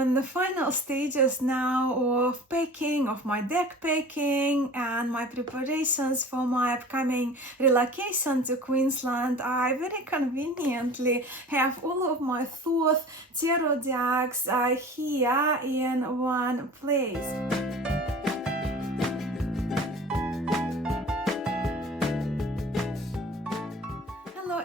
in the final stages now of packing, of my deck packing and my preparations for my upcoming relocation to Queensland. I very conveniently have all of my Thoth tarot decks here in one place.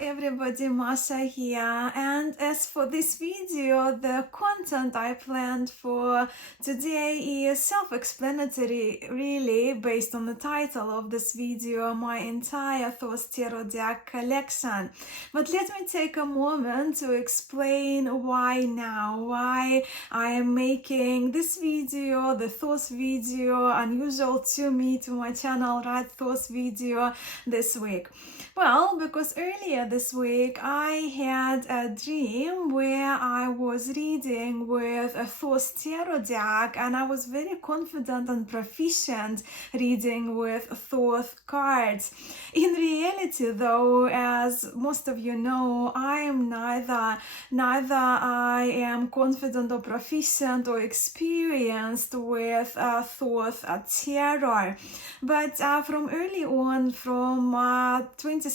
Everybody, Masha here, and as for this video, the content I planned for today is self-explanatory, really, based on the title of this video, my entire Thoth tarot deck collection. But let me take a moment to explain why now, why I am making this video, the Thoth video, unusual to me, to my channel, right, Thoth video this week. Well, because earlier this week I had a dream where I was reading with a Thoth tarot deck, and I was very confident and proficient reading with Thoth cards. In reality, though, as most of you know, I am neither I am confident or proficient or experienced with Thoth tarot. But from early on, from 2017,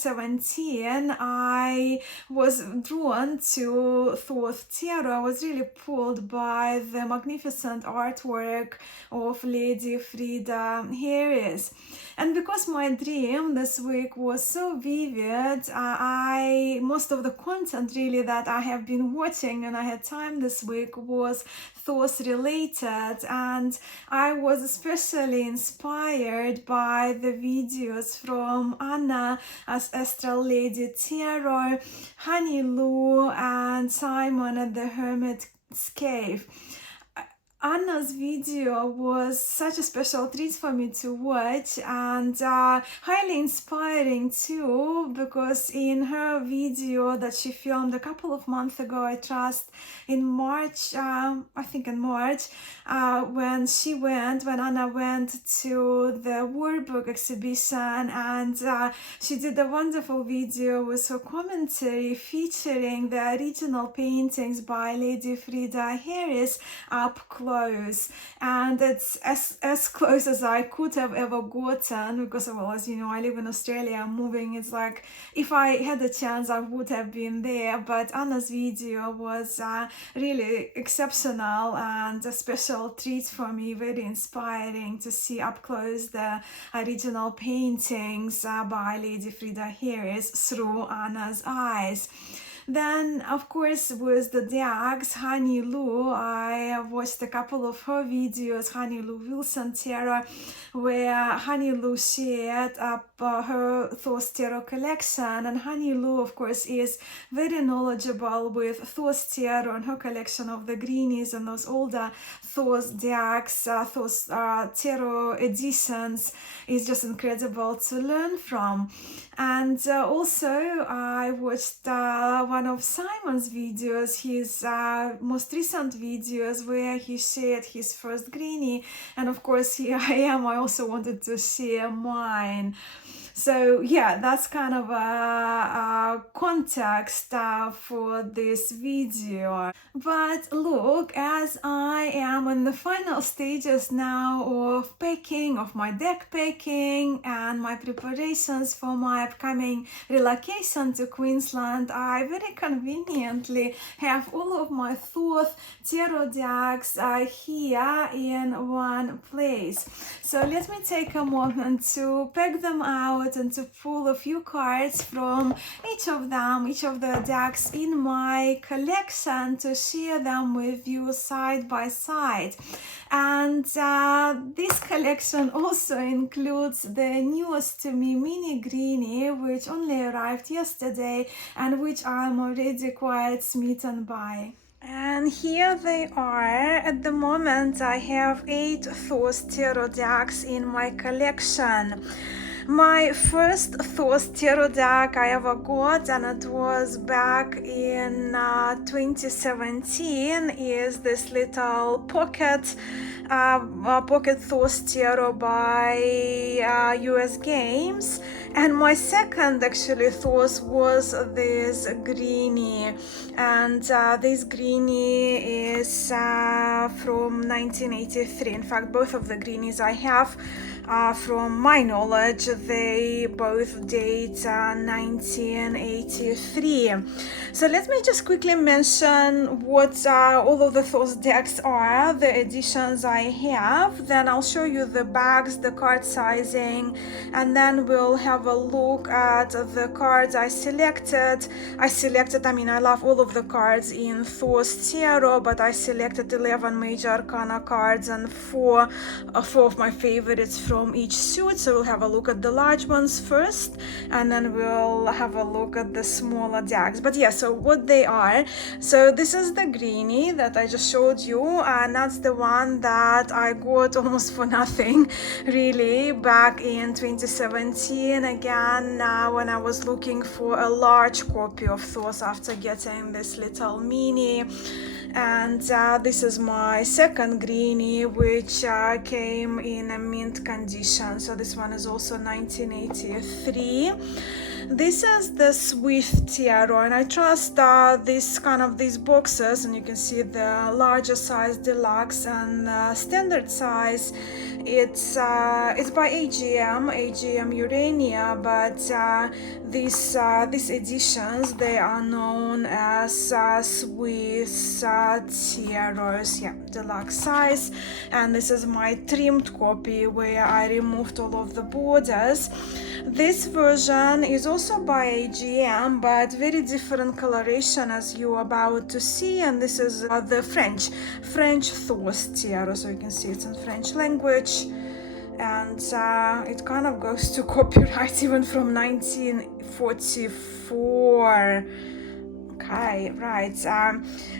I was drawn to Thoth tarot. I was really pulled by the magnificent artwork of Lady Frida Harris. And because my dream this week was so vivid, most of the content really that I have been watching and I had time this week was Thoth related, and I was especially inspired by the videos from Anna as Astral Lady Tarot, Honey Lou, and Simon at the Hermit's Cave. Anna's video was such a special treat for me to watch, and highly inspiring too, because in her video that she filmed a couple of months ago, I trust in March, I think in March, when Anna went to the Workbook exhibition, and she did a wonderful video with her commentary featuring the original paintings by Lady Frida Harris up close. And it's as close as I could have ever gotten, because, well, as you know, I live in Australia, I'm moving, it's like if I had a chance I would have been there. But Anna's video was really exceptional and a special treat for me, very inspiring to see up close the original paintings by Lady Frida Harris through Anna's eyes. Then, of course, with the decks, Honey Lou, I watched a couple of her videos, Honey Lou Wilson Tarot, where Honey Lou shared up her Thoth Tarot collection. And Honey Lou, of course, is very knowledgeable with Thoth Tarot and her collection of the Greenies and those older Thoth decks, Thoth Tarot editions is just incredible to learn from. And also, I watched one of Simon's videos, his most recent videos, where he shared his first Greenie. And of course, here I am, I also wanted to share mine. So yeah, that's kind of a context for this video. But look, as I am in the final stages now of packing, of my deck packing and my preparations for my upcoming relocation to Queensland, I very conveniently have all of my Thoth tarot decks here in one place. So let me take a moment to pack them out and to pull a few cards from each of the decks in my collection, to share them with you side by side. And this collection also includes the newest to me mini Greenie, which only arrived yesterday and which I'm already quite smitten by. And here they are. At the moment I have 8 Thoth tarot decks in my collection. My first Thoth tarot deck I ever got, and it was back in 2017, is this little pocket Thoth tarot by US Games. And my second actually Thoth was this Greenie, and this Greenie is from 1983. In fact, both of the Greenies I have, from my knowledge, they both date 1983. So let me just quickly mention what all of the Thoth decks are, the editions I have. Then I'll show you the backs, the card sizing, and then we'll have a look at the cards I selected. I mean, I love all of the cards in Thoth Tarot, but I selected 11 major arcana cards and four of my favorites from each suit. So we'll have a look at the large ones first, and then we'll have a look at the smaller decks. But yeah, so what they are. So this is the Greenie that I just showed you, and that's the one that I got almost for nothing, really, back in 2017. Again, when I was looking for a large copy of Thoth after getting this little mini. And this is my second Greenie, which came in a mint condition. So this one is also 1983. This is the Swift Tarot, and I trust these boxes, and you can see the larger size, deluxe, and standard size. It's by AGM Urania, but these editions, they are known as Swiss Tarots, deluxe size. And this is my trimmed copy where I removed all of the borders. This version is also by AGM, but very different coloration, as you're about to see. And this is the French Thoth Tarot, so you can see it's in French language. And it kind of goes to copyright even from 1944. Okay, right.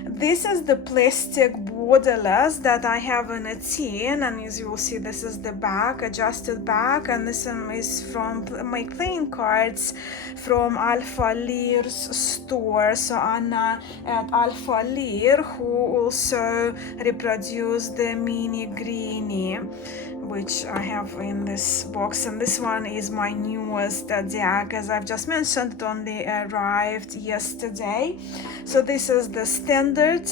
This is the plastic borderless that I have in a tin, and as you will see, this is the back, adjusted back, and this is from my playing cards from Alpha Lear's store. So Anna at Alpha Lear, who also reproduced the mini Greenie, which I have in this box. And this one is my newest deck, as I've just mentioned. It only arrived yesterday. So this is the standard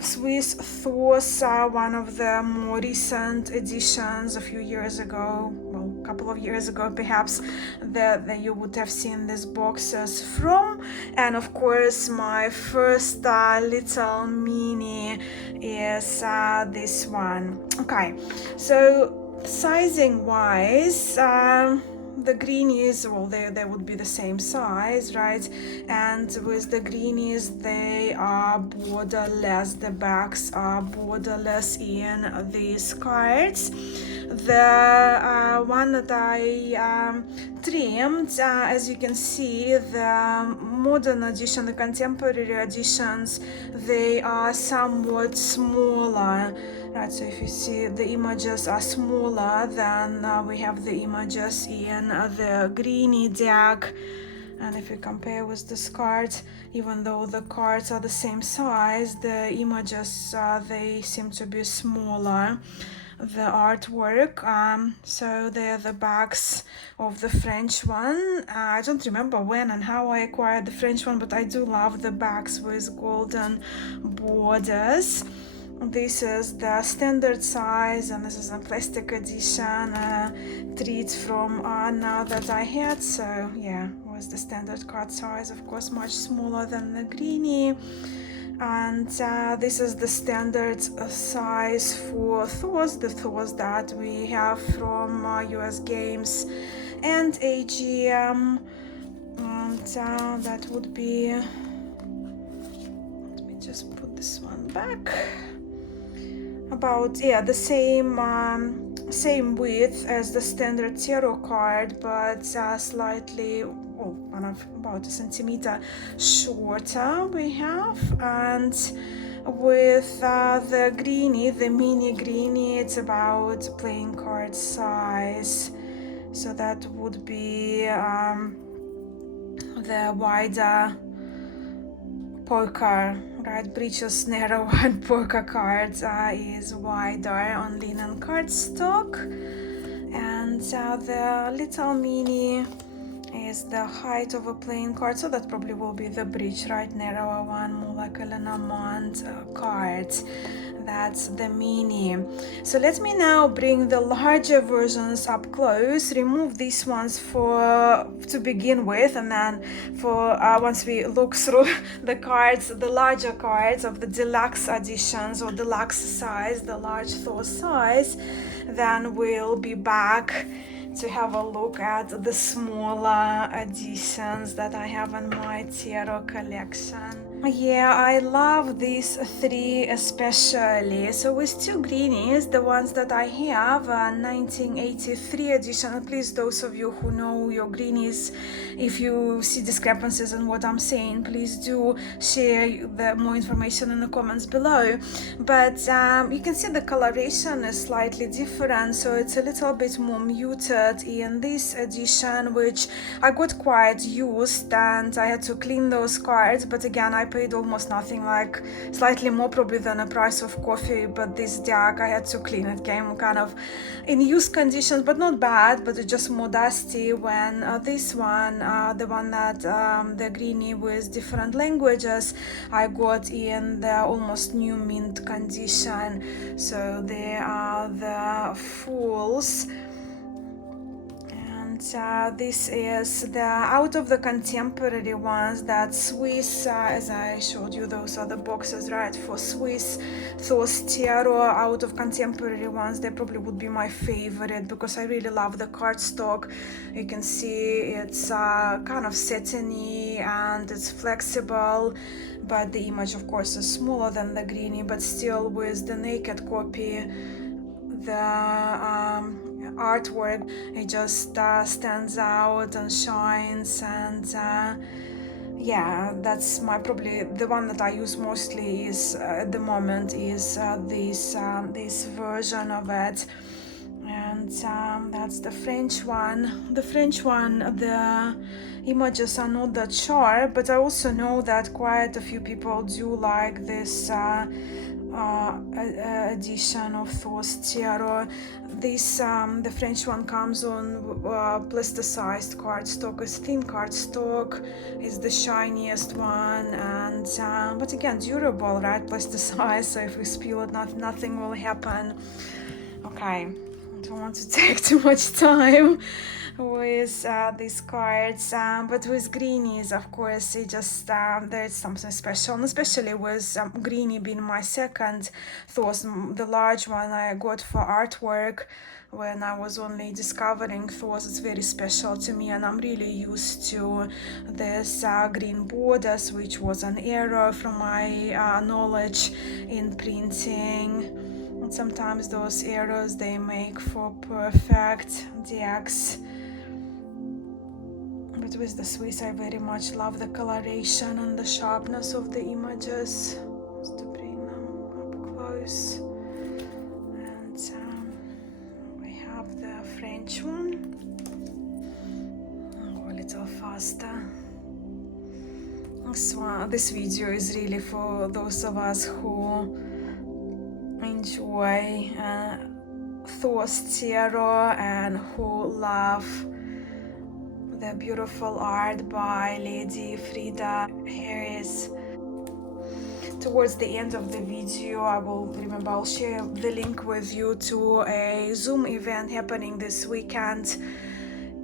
Swiss Thoth, one of the more recent editions a few years ago, well, a couple of years ago perhaps, that you would have seen these boxes from. And of course, my first little mini is this one. Okay, so sizing wise, the Greenies, well, they would be the same size, right? And with the Greenies, they are borderless. The backs are borderless in these cards. The one that I trimmed, as you can see, the modern edition, the contemporary editions, they are somewhat smaller. Right, so if you see, the images are smaller than we have the images in the Greenie deck. And if you compare with this card, even though the cards are the same size, the images, they seem to be smaller. The artwork, so they're the backs of the French one. I don't remember when and how I acquired the French one, but I do love the backs with golden borders. This is the standard size, and this is a plastic edition, treat from Anna that I had. So yeah, was the standard card size, of course, much smaller than the Greenie. And this is the standard size for Thoth, the Thoth that we have from US Games and AGM. And that would be, let me just put this one back, about the same width as the standard tarot card, but slightly about a centimeter shorter we have. And with the Greenie, the mini Greenie, it's about playing card size. So that would be the wider polka, right? Breeches narrow and polka cards is wider on linen cardstock, and the little mini is the height of a plain card, so that probably will be the breech, right? Narrower one, more like a Lenormand card. That's the mini. So let me now bring the larger versions up close, remove these ones to begin with, and then for once we look through the cards, the larger cards of the deluxe editions or deluxe size, the large Thoth size, then we'll be back to have a look at the smaller editions that I have in my tarot collection. Yeah, I love these three especially. So with two greenies, the ones that I have, 1983 edition, please those of you who know your greenies, if you see discrepancies in what I'm saying, please do share the more information in the comments below. But you can see the coloration is slightly different, so it's a little bit more muted in this edition, which I got quite used, and I had to clean those cards, but again I paid almost nothing, like slightly more probably than the price of coffee. But this deck I had to clean. It came kind of in used conditions, but not bad, but it's just more dusty. When this one, the one that the Greenie with different languages, I got in the almost new mint condition. So they are the Fools. This is the out of the contemporary ones, that Swiss, as I showed you, those are the boxes, right, for Swiss Thoth Tarot. Out of contemporary ones, they probably would be my favorite because I really love the cardstock. You can see it's kind of satiny and it's flexible, but the image of course is smaller than the Greenie, but still with the naked copy, the artwork, it just stands out and shines. And yeah, that's my probably the one that I use mostly is at the moment is this version of it. And that's the French one. The French one, the images are not that sharp, but I also know that quite a few people do like this edition of Thoth Tarot. This the French one comes on plasticized cardstock, is thin cardstock, is the shiniest one, and but again durable, right? Plasticized, so if we spill it, nothing will happen. Okay, I don't want to take too much time with these cards, but with greenies, of course, it just there's something special, and especially with Greenie being my second Thoth, the large one I got for artwork when I was only discovering Thoth. It's very special to me, and I'm really used to this green borders, which was an error from my knowledge in printing. And sometimes those errors, they make for perfect decks. But with the Swiss, I very much love the coloration and the sharpness of the images. Just to bring them up close. And we have the French one. I'll go a little faster. This video is really for those of us who enjoy Thoth Tarot and who love the beautiful art by Lady Frida Harris. Towards the end of the video, I'll share the link with you to a Zoom event happening this weekend,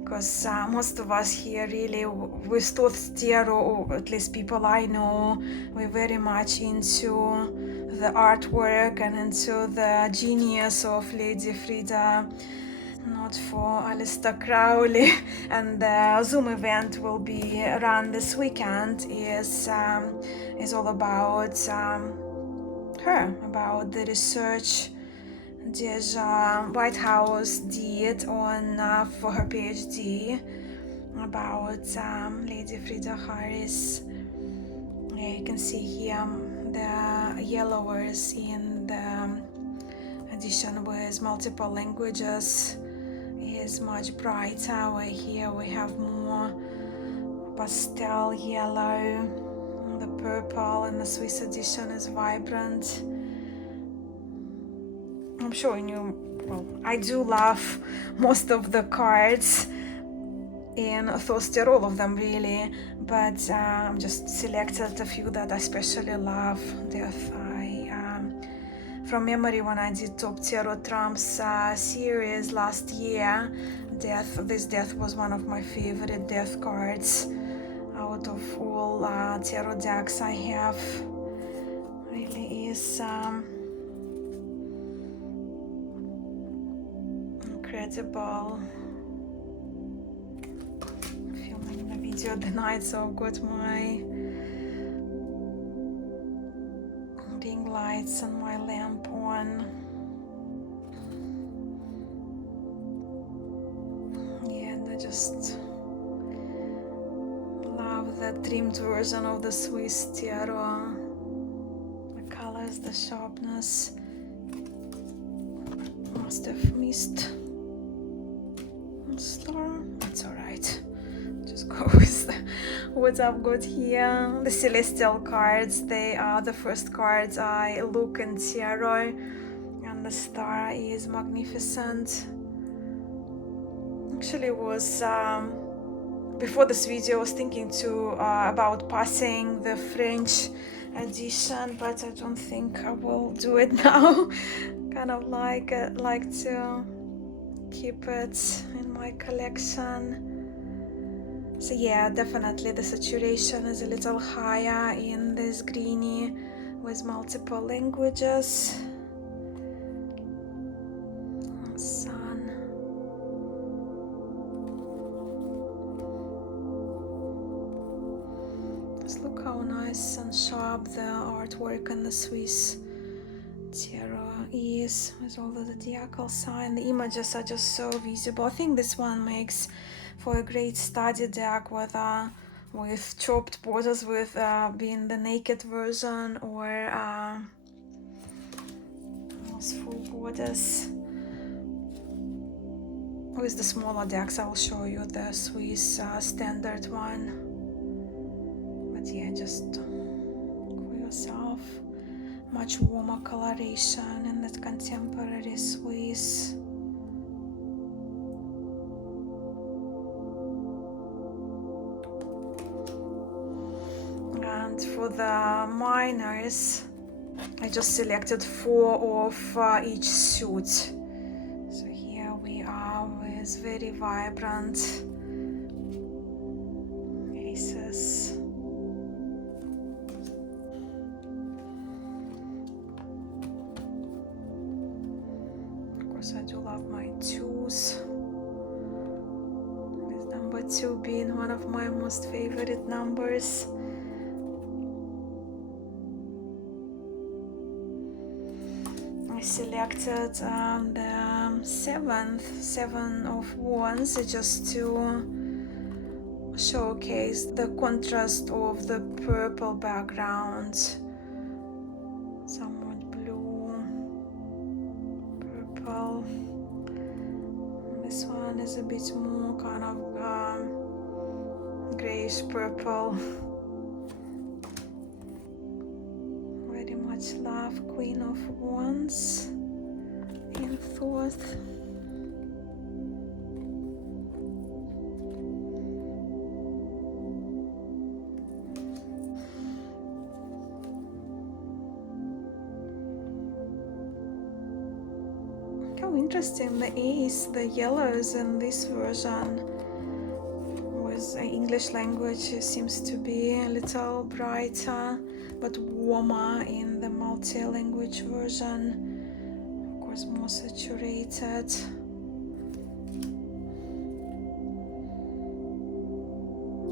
because most of us here really with Thoth Tarot, or at least people I know, we're very much into the artwork and into the genius of Lady Frida, not for Aleister Crowley. And the Zoom event will be run this weekend is all about her, about the research that White House did on for her PhD about Lady Frida Harris. Yeah, you can see here the yellowers in the edition with multiple languages is much brighter, where here we have more pastel yellow. The purple in the Swiss edition is vibrant. I'm showing you, well, I do love most of the cards in Thoth, all of them really, but I'm just selected a few that I especially love. Death, from memory, when I did Top Tarot Trumps series last year, this Death was one of my favorite Death cards out of all tarot decks I have. Really is incredible. Filming the video at the night, so I've got my ring lights and my lamp on. Yeah, and I just love the trimmed version of the Swiss tarot. The colors, the sharpness. Must have missed a star. It's alright. Just go with what I've got here. The celestial cards, they are the first cards I look in tarot, and the star is magnificent. Actually, was before this video I was thinking about passing the French edition, but I don't think I will do it now. Kind of like to keep it in my collection. So yeah, definitely the saturation is a little higher in this Greenie with multiple languages. Sun. Just look how nice and sharp the artwork in the Swiss tarot is, with all the zodiacal sign. The images are just so visible. I think this one makes for a great study deck, whether with chopped borders, with being the naked version, or full borders. With the smaller decks, I will show you the Swiss standard one. But yeah, just for yourself. Much warmer coloration in that contemporary Swiss. And for the minors, I just selected 4 of each suit. So here we are with very vibrant aces. I do love my 2s, with number 2 being one of my most favorite numbers. I selected the 7 of Wands, just to showcase the contrast of the purple background. Somewhat blue, purple. This one is a bit more kind of grayish purple. Very much love Queen of Wands in Thoth. How interesting, the ace, the yellows in this version with English language seems to be a little brighter but warmer in the multi-language version, of course more saturated.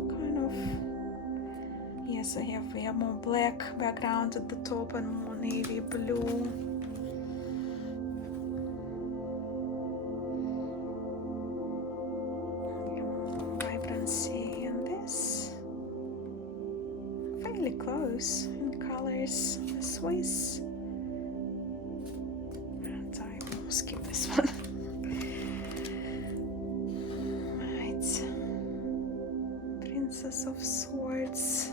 Kind of, yes, we have more black background at the top and more navy blue. Vibrancy in this. Fairly close in colors, the Swiss. And I will skip this one. Princess of Swords.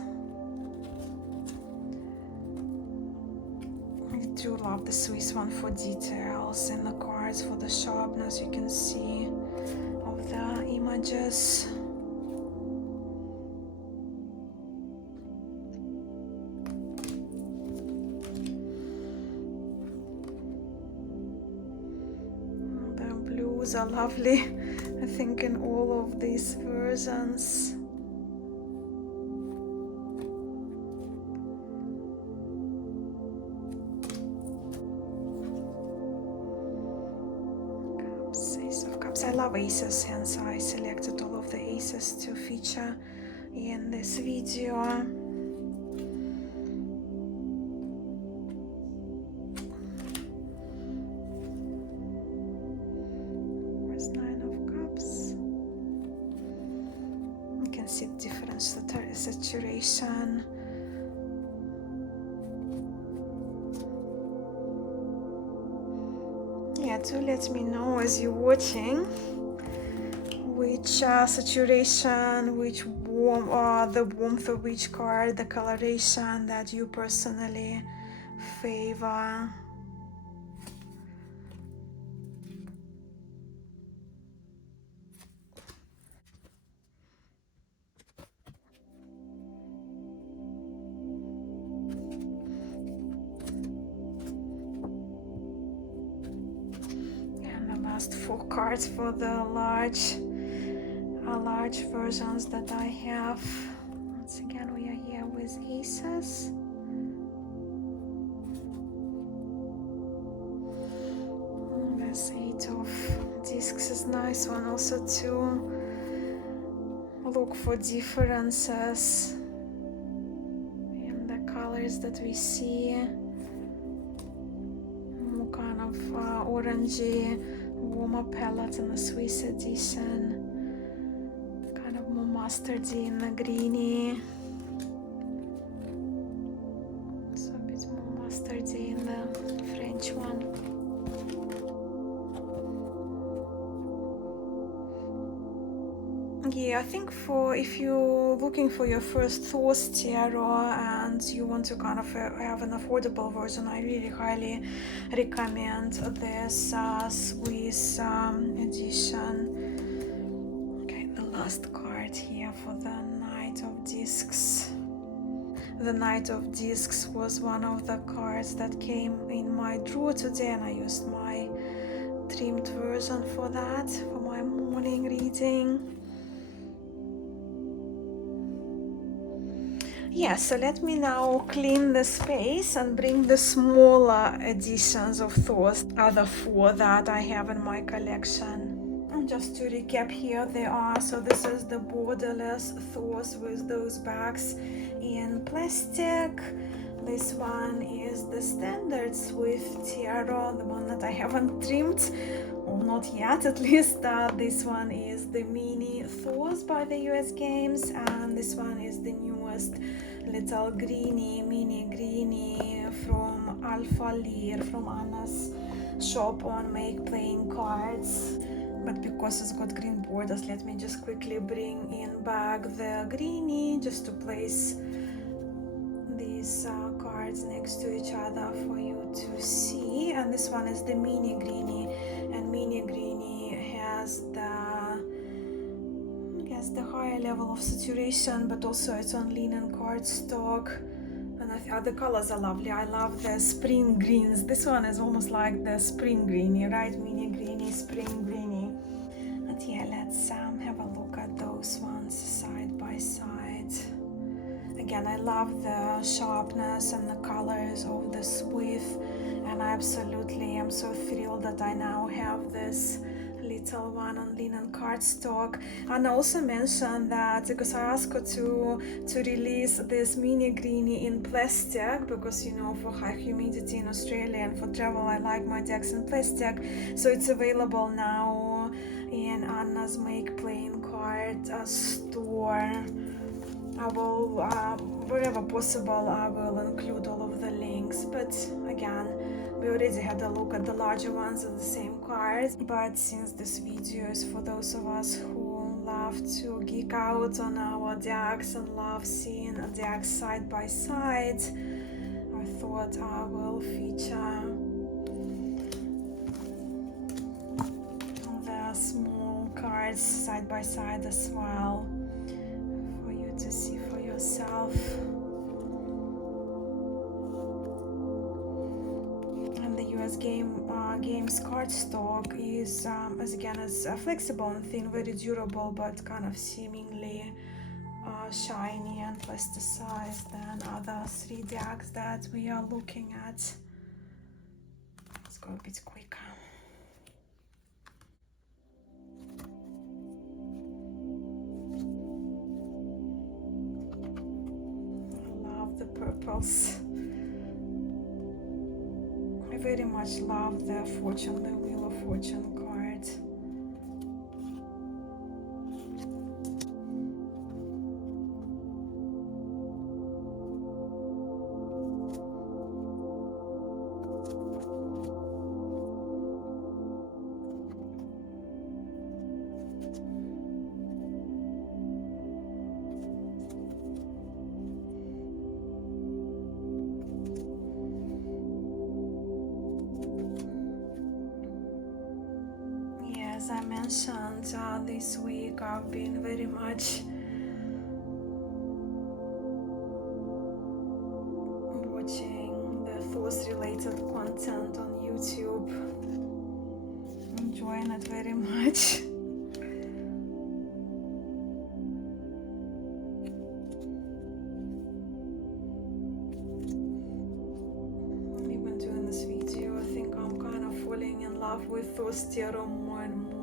I do love the Swiss one for details in the cards, for the sharpness you can see of the images. The blues are lovely, I think, in all of these versions. Ace of Cups. I love aces, hence I selected all of the aces to feature in this video. Where's Nine of Cups? You can see different saturation. Yeah, do let me know as you're watching which saturation, which the warmth of which card, the coloration that you personally favor. Last 4 cards for the large versions that I have. Once again, we are here with aces. This 8 of discs is nice one also to look for differences in the colors that we see. More kind of orangey, warmer palette in the Swiss edition, kind of more mustardy in the Greenie, so a bit more mustardy in the French one. Yeah, I think if you're looking for your first Thoth tarot and you want to kind of have an affordable version, I really highly recommend this Swiss edition. Okay, the last card here for the Knight of Discs. The Knight of Discs was one of the cards that came in my draw today, and I used my trimmed version for that, for my morning reading. Yeah, so let me now clean the space and bring the smaller editions of Thoth, other 4 that I have in my collection. And just to recap, here they are. So this is the borderless Thoth with those bags in plastic. This one is the standard Swiss tarot, the one that I haven't trimmed, or not yet at least. This one is the mini Thoth by the US Games, and this one is the newest little Greenie, mini Greenie from Alpha Lear, from Anna's shop on Make Playing Cards. But because it's got green borders, let me just quickly bring in back the Greenie just to place these cards next to each other for you to see. And this one is the mini Greenie, and mini Greenie has the higher level of saturation, but also it's on linen cardstock, and the colors are lovely. I love the spring greens. This one is almost like the spring Greenie, right? Mini Greenie, spring Greenie. And yeah, let's have a look at those ones side by side. Again, I love the sharpness and the colors of the Swiss, and I absolutely am so thrilled that I now have this little one on linen cardstock. And I also mentioned that because I asked her to release this mini Greenie in plastic, because you know, for high humidity in Australia and for travel I like my decks in plastic. So it's available now in Anna's Make Playing Card store. I will, wherever possible, I will include all of the links. But again, we already had a look at the larger ones of the same cards. But since this video is for those of us who love to geek out on our decks and love seeing decks side by side, I thought I will feature the small cards side by side as well for you to see for yourself. And the US games cardstock is as flexible and thin, very durable, but kind of seemingly shiny and plasticized than other 3 decks that we are looking at. Let's go a bit quicker. I love the purples. I very much love the Wheel of Fortune card. As I mentioned, this week I've been very much watching the Thoth related content on YouTube, enjoying it very much. Even doing this video, I think I'm kind of falling in love with Thoth tarot more and more.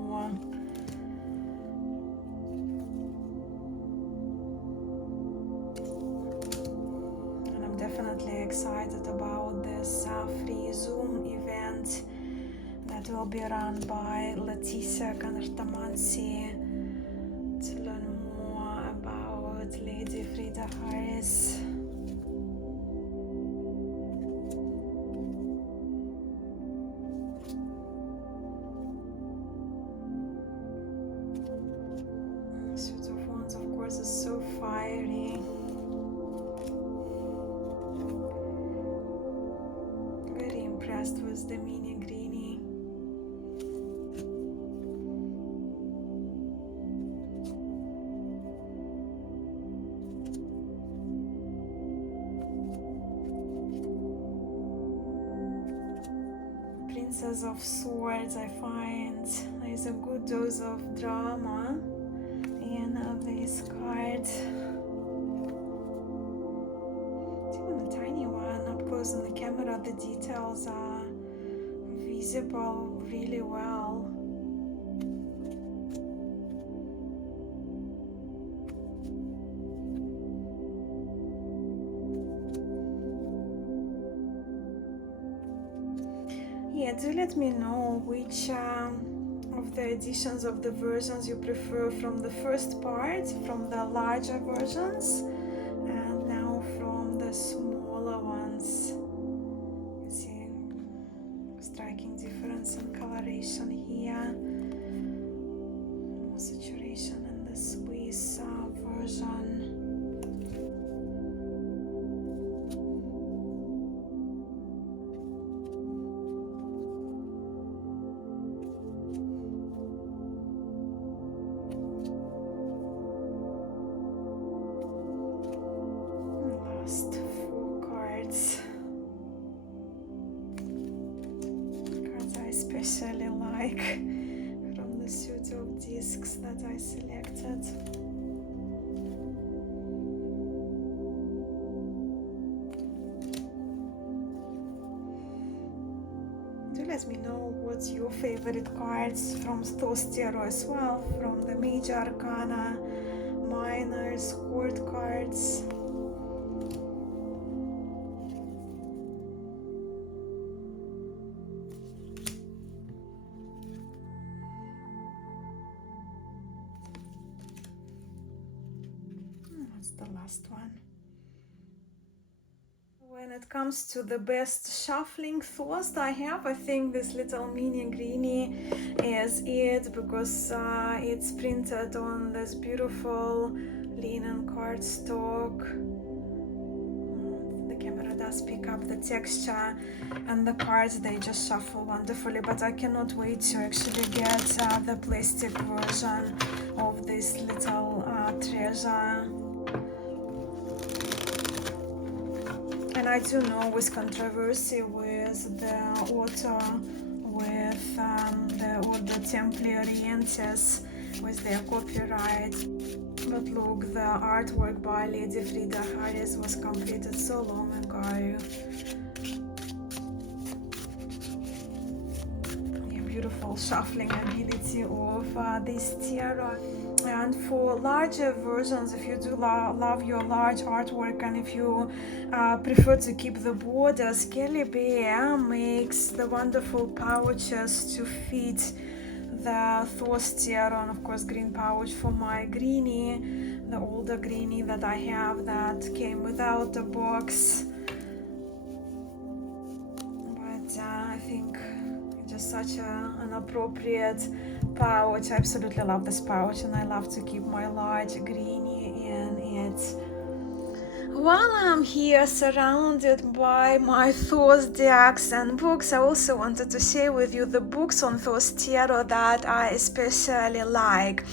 And I'm definitely excited about this free Zoom event that will be run by Leticia Canartamansi to learn more about Lady Frida Harris. Suit of Wands, of course, is so fiery. Very impressed with the mini Greenie. Princess of Swords, I find there is a good dose of drama in this card. Even a tiny one up close on the camera, the details are visible really well. Yeah, do let me know which of the editions of the versions you prefer from the first part, from the larger versions, and now from the smaller ones. You see striking difference in coloration here, more saturation in the Swiss version. Especially like from the suit of discs that I selected. Do let me know what's your favorite cards from Thoth Tarot as well, from the Major Arcana, Minors, Court cards. The last one. When it it comes to the best shuffling Thoth I have, I think this little mini Greenie is it, because it's printed on this beautiful linen cardstock. The camera does pick up the texture, and the cards, they just shuffle wonderfully, but I cannot wait to actually get the plastic version of this little treasure. And I do know with controversy with the author, with the Ordo Templi Orientis, with their copyright. But look, the artwork by Lady Frida Harris was completed so long ago. The beautiful shuffling ability of this tarot. And for larger versions, if you do love your large artwork, and if you prefer to keep the borders, Kelly Bear makes the wonderful pouches to fit the Thoth tarot, and of course green pouch for my Greenie, the older Greenie that I have that came without the box. But I think it's just such an appropriate pouch. I absolutely love this pouch, and I love to keep my large Greenie in it. While I'm here surrounded by my Thoth decks and books, I also wanted to share with you the books on Thoth tarot that I especially like.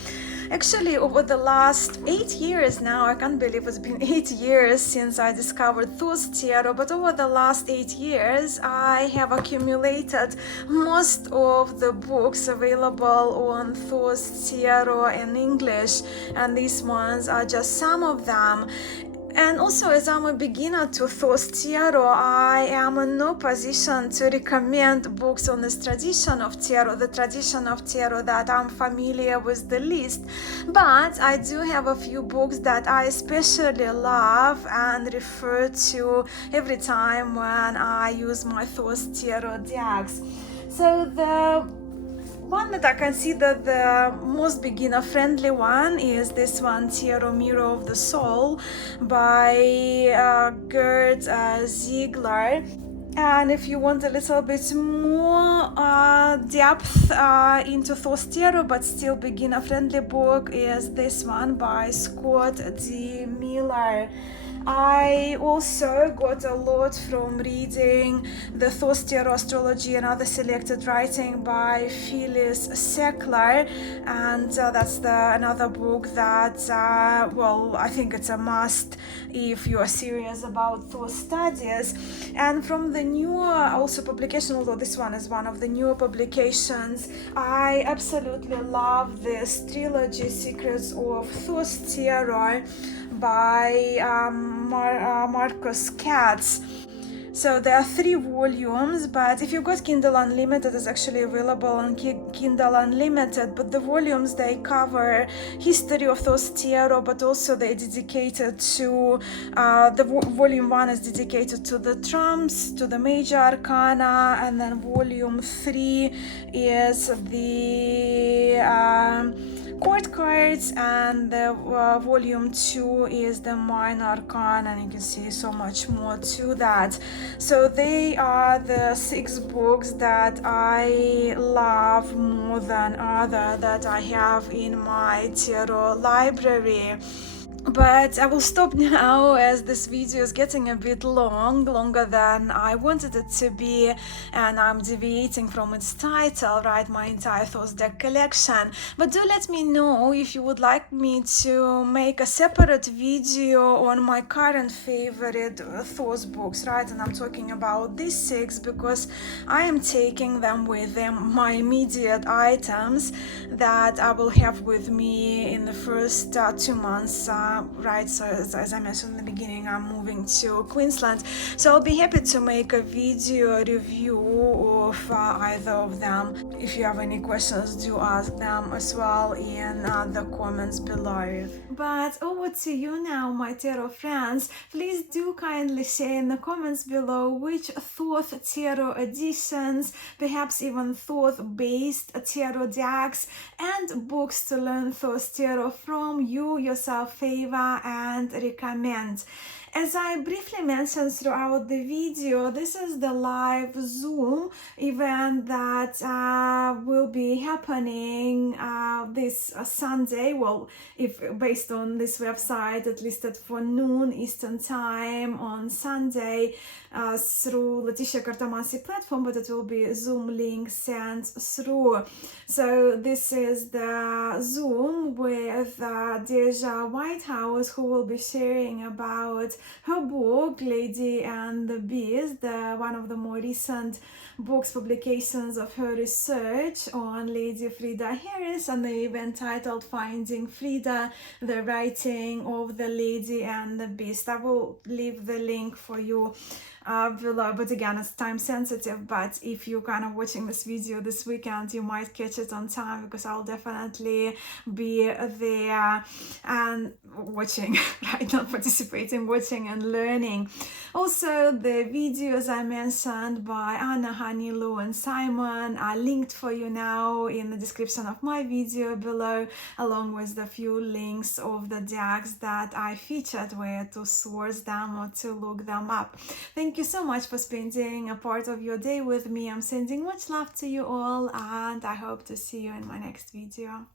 Actually, over the last 8 years now, I can't believe it's been 8 years since I discovered Thoth tarot, but over the last 8 years, I have accumulated most of the books available on Thoth tarot in English, and these ones are just some of them. And also, as I'm a beginner to Thoth tarot, I am in no position to recommend books on this tradition of tarot, the tradition of tarot that I'm familiar with the least. But I do have a few books that I especially love and refer to every time when I use my Thoth tarot decks. So the one that I consider the most beginner-friendly one is this one, Tarot Mirror of the Soul by Gerd Ziegler. And if you want a little bit more depth into Thoth tarot, but still beginner-friendly book, is this one by Scott D. Miller. I also got a lot from reading the Thoth tarot astrology and other selected writing by Phyllis Seckler, and that's another book that well, I think it's a must if you are serious about Thoth studies. And from the newer also publication, although this one is one of the newer publications, I absolutely love this trilogy, Secrets of Thoth tarot by Marcus Katz. So there are 3 volumes, but if you got Kindle Unlimited, it's actually available on Kindle Unlimited. But the volumes, they cover history of Thoth tarot, but also they're dedicated to volume 1 is dedicated to the trumps, to the major arcana, and then volume 3 is the court cards, and the volume 2 is the minor arcana, and you can see so much more to that. So they are the 6 books that I love more than other that I have in my tarot library. But I will stop now, as this video is getting a bit longer than I wanted it to be, and I'm deviating from its title, right, my entire Thoth deck collection. But do let me know if you would like me to make a separate video on my current favorite Thoth books, right, and I'm talking about these 6 because I am taking them with my immediate items that I will have with me in the first 2 months, right, so as I mentioned in the beginning, I'm moving to Queensland, so I'll be happy to make a video review of either of them. If you have any questions, do ask them as well in the comments below. But over to you now, my tarot friends. Please do kindly share in the comments below which Thoth tarot editions, perhaps even Thoth-based tarot decks and books to learn Thoth tarot from you yourself favor and recommend. As I briefly mentioned throughout the video, this is the live Zoom event that will be happening this Sunday. Well, if based on this website, at least at for noon Eastern time on Sunday through Letitia Cartomasi platform, but it will be Zoom link sent through. So this is the Zoom with Deja Whitehouse, who will be sharing about her book Lady and the Beast, one of the more recent books publications of her research on Lady Frida Harris, and the event titled Finding Frida, the writing of the Lady and the Beast. I will leave the link for you below, but again, it's time sensitive. But if you're kind of watching this video this weekend, you might catch it on time, because I'll definitely be there and watching, right? Not participating, watching and learning. Also, the videos I mentioned by Anna, Hani, Lou and Simon are linked for you now in the description of my video below, along with the few links of the decks that I featured, where to source them or to look them up. Thank you so much for spending a part of your day with me. I'm sending much love to you all, and I hope to see you in my next video.